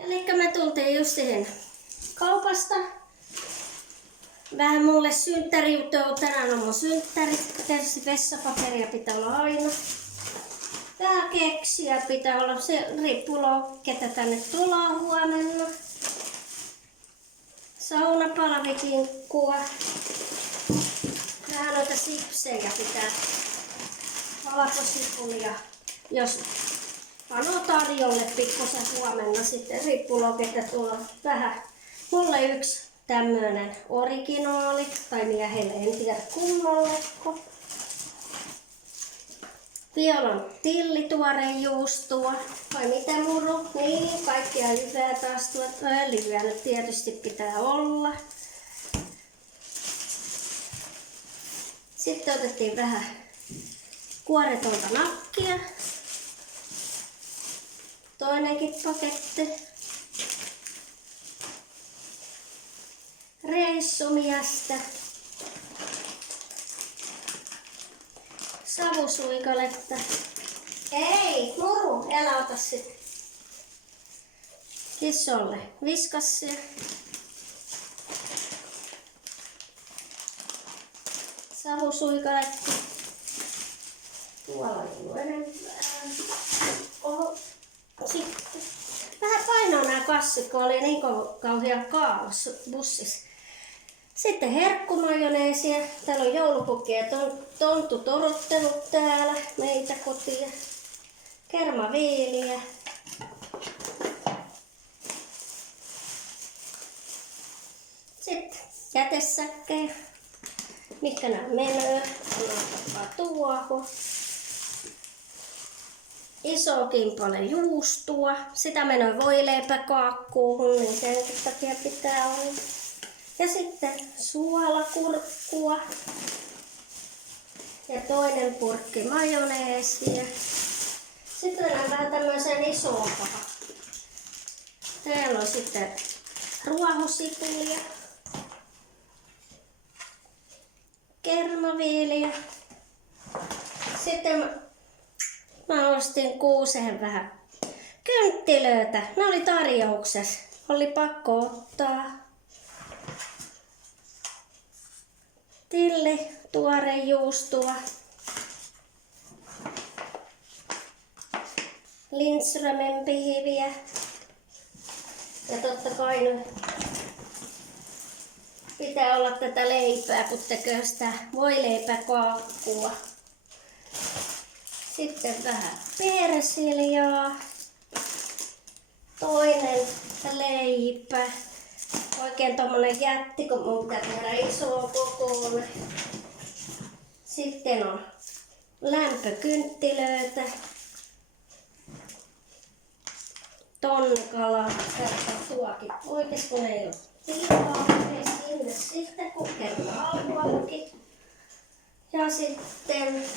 Elikkä me tultiin just siihen kaupasta. Vähän mulle synttäri, tänään on mun synttäri. Tietysti vessapaperia pitää olla aina. Vähän keksiä pitää olla, se riippuu ketä tänne tulee huomenna. Saunapalvikinkkua. Vähän noita sipsejä pitää. Valkosipulia, jos anoo tarjolle pikkusen huomenna sitten, riippuu ketä tuolla vähän. Mulle yksi tämmönen originaali, tai miehelle en tiedä kunnolleko. Violan tillituoreen juustua, vai mitä muru? Niin, kaikkia hyvää taas tuot. Öljyä nyt tietysti pitää olla. Sitten otettiin vähän kuoretonta nakkia. Toinenkin paketti. Reissumiestä. Savusuikaletta. Ei, muru, älä ota sitä. Kissolle viskassia. Savusuikaletta. Tuolla ei ole enempää. Oho. Sitten. Vähän painoa nämä kassit, kun oli niin kauhea kaaos bussissa. Sitten herkkumajoneesia. Täällä on joulupukki ja tonttu torottelut täällä meitä kotiin. Kermaviiliä. Sitten jätesäkkejä. Mitkä nämä menee? Annetaan tuohon. Iso kimpale juustua. Sitä menee voileipäkaakkuun, niin sen takia pitää olla. Ja sitten suolakurkkua. Ja toinen purkki majoneesia. Sitten mennään vähän tämmöiseen isompaan. Täällä on sitten ruohosipulia. Kermaviiliä. Sitten mä ostin kuuseen vähän kynttilöitä. Ne oli tarjouksessa. Oli pakko ottaa. Tilli, tuore juustua. Lindströmin pihviä. Ja totta kai nyt pitää olla tätä leipää, kun tekee sitä voileipäkaakkua. Sitten vähän persiljaa. Toinen leipä. Oikein tommonen jätti, kun mun pitää tehdä iso kokoinen. Sitten on lämpökynttilöitä. Tonnikala. Tästä on tuokin poikis, kun ei ole tilaa. Ei sinne sitten, kun kerran alkuakin. Ja sitten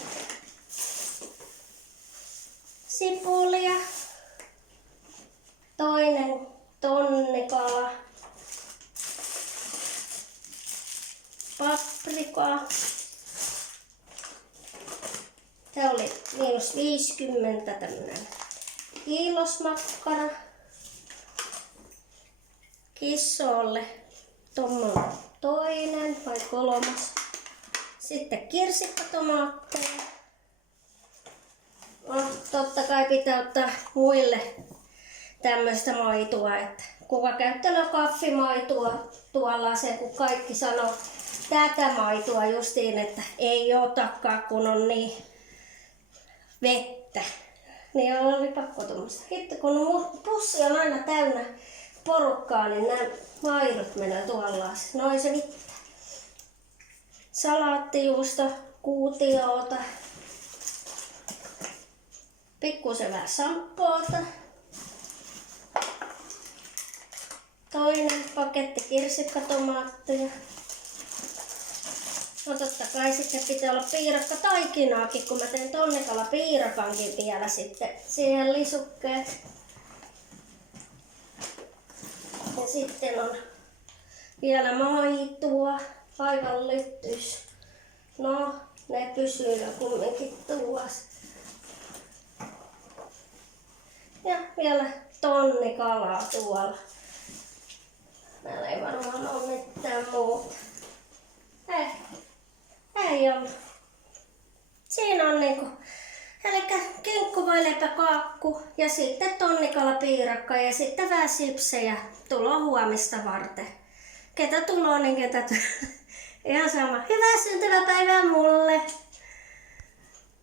sipulia. Toinen tonnikala. Paprikaa. Tää oli -50 tämmönen kiilosmakkara. Kissolle tommonen toinen vai kolmas. Sitten kirsikkatomaatteja. No, totta kai pitää ottaa muille tämmöistä maitoa, että kuka käyttää kaffimaitoa tuolla se, kun kaikki sanoo tätä maitoa justiin, että ei otakaan, kun on niin vettä. Niin oli pakko tuommoista. Hitto, kun pussi on aina täynnä porukkaa, niin nämä maidot menee tuolla. Noin se mitään. Salaattijuusto, kuutioota. Pikkusen vähän samppoota. Toinen paketti kirsikkatomaatteja. No totta kai sitten pitää olla piirakka taikinaakin, kun mä teen tonnikala piirakankin vielä sitten siihen lisukkeet. Ja sitten on vielä maitoa, aivan lyttys. No, ne pysyy jo kumminkin tuossa. Ja vielä tonni kalaa tuolla. Meillä ei varmaan ole mitään muuta. Ei ole. Siinä on niinku, elikkä kinkkuvoileipäkakku ja sitten tonnikalapiirakka ja sitten vähän sipsejä tuloa huomista varten. Ketä tuloo, niin ketä ihan sama. Hyvää syntymäpäivää mulle!